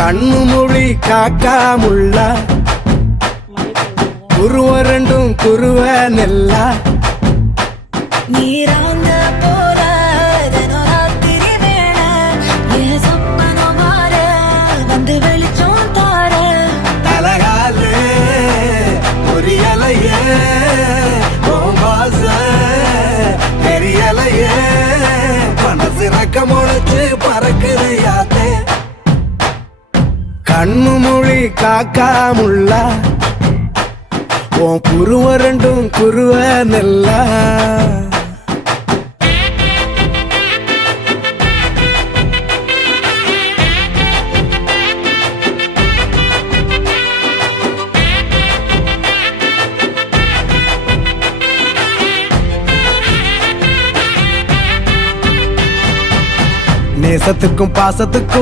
கண்ணு மொழி காக்காமுள்ள குருவ ரெண்டும் குருவ நெல்லா நீராங்க போல ராத்திரி வேண என் சொப்பனம் மாற வந்து வெளிச்சம் தார தலகாலே பொரியலையே ஓம்பாச பெரியலையே மனசு ரக்க முளைச்சு பறக்குதையாத்தே கண்ணு மொழி காக்காமுள்ள உன் குருவ ரெண்டும் குருவ நெல்லா நேசத்துக்கும் பாசத்துக்கும்